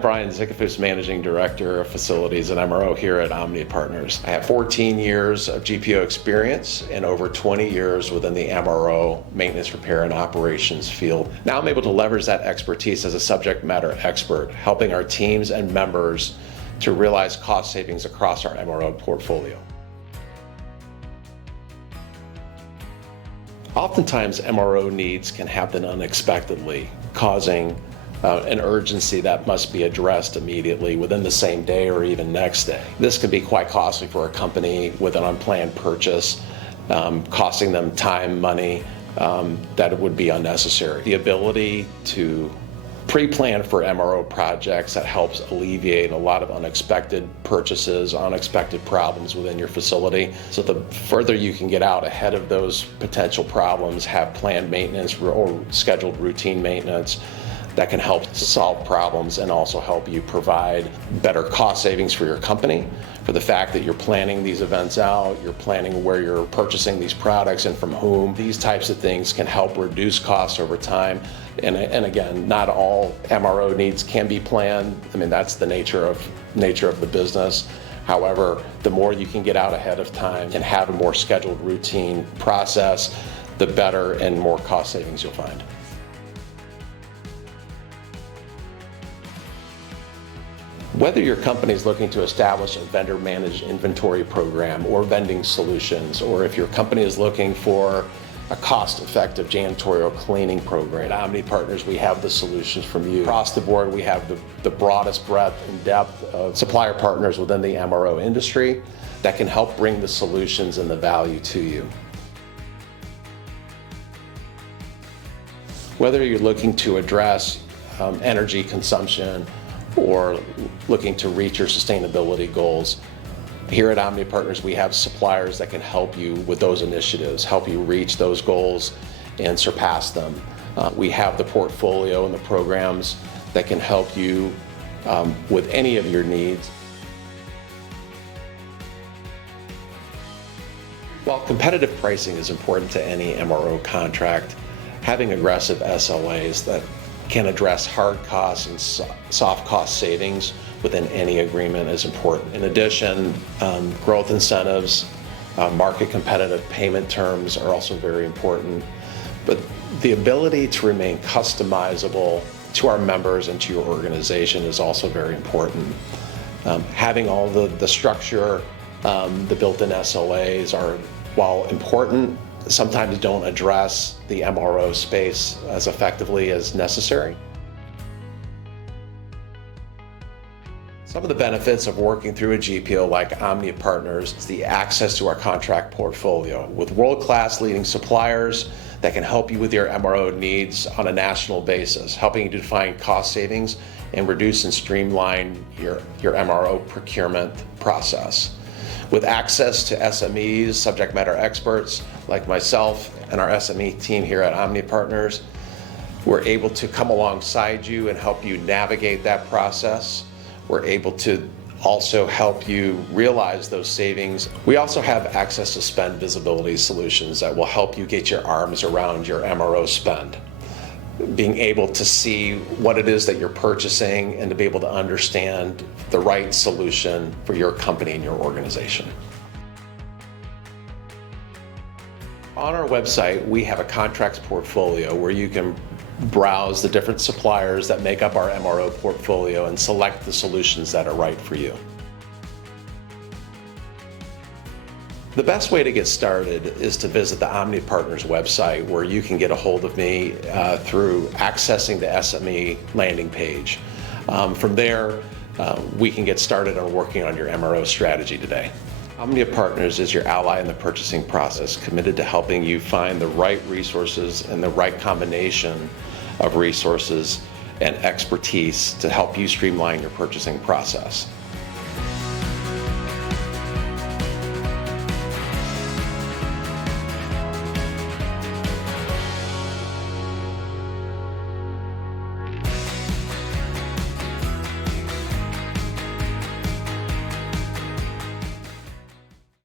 I'm Bryan, Zickafoose, Managing Director of Facilities and MRO here at OMNIA Partners. I have 14 years of GPO experience and over 20 years within the MRO, maintenance, repair, and operations field. Now I'm able to leverage that expertise as a subject matter expert, helping our teams and members to realize cost savings across our MRO portfolio. Oftentimes, MRO needs can happen unexpectedly, causing an urgency that must be addressed immediately within the same day or even next day. This can be quite costly for a company with an unplanned purchase, costing them time, money, that would be unnecessary. The ability to pre-plan for MRO projects that helps alleviate a lot of unexpected purchases, unexpected problems within your facility. So the further you can get out ahead of those potential problems, have planned maintenance or scheduled routine maintenance that can help solve problems and also help you provide better cost savings for your company, for the fact that you're planning these events out, you're planning where you're purchasing these products and from whom. These types of things can help reduce costs over time. And again, not all MRO needs can be planned. I mean, that's the nature of the business. However, the more you can get out ahead of time and have a more scheduled routine process, the better and more cost savings you'll find. Whether your company is looking to establish a vendor-managed inventory program or vending solutions, or if your company is looking for a cost-effective janitorial cleaning program, at OMNIA Partners, we have the solutions from you. Across the board, we have the broadest breadth and depth of supplier partners within the MRO industry that can help bring the solutions and the value to you. Whether you're looking to address energy consumption or looking to reach your sustainability goals, here at OMNIA Partners, we have suppliers that can help you with those initiatives, help you reach those goals and surpass them. We have the portfolio and the programs that can help you with any of your needs. While competitive pricing is important to any MRO contract, having aggressive SLAs that can address hard costs and soft cost savings within any agreement is important. In addition, growth incentives, market competitive payment terms are also very important. But the ability to remain customizable to our members and to your organization is also very important. Having all the structure, the built-in SLAs are, while important, sometimes don't address the MRO space as effectively as necessary. Some of the benefits of working through a GPO like OMNIA Partners is the access to our contract portfolio with world-class leading suppliers that can help you with your MRO needs on a national basis, helping you to define cost savings and reduce and streamline your MRO procurement process. With access to SMEs, subject matter experts like myself and our SME team here at OMNIA Partners, we're able to come alongside you and help you navigate that process. We're able to also help you realize those savings. We also have access to spend visibility solutions that will help you get your arms around your MRO spend. Being able to see what it is that you're purchasing and to be able to understand the right solution for your company and your organization. On our website, we have a contracts portfolio where you can browse the different suppliers that make up our MRO portfolio and select the solutions that are right for you. The best way to get started is to visit the OMNIA Partners website, where you can get a hold of me through accessing the SME landing page. From there, we can get started on working on your MRO strategy today. OMNIA Partners is your ally in the purchasing process, committed to helping you find the right resources and the right combination of resources and expertise to help you streamline your purchasing process.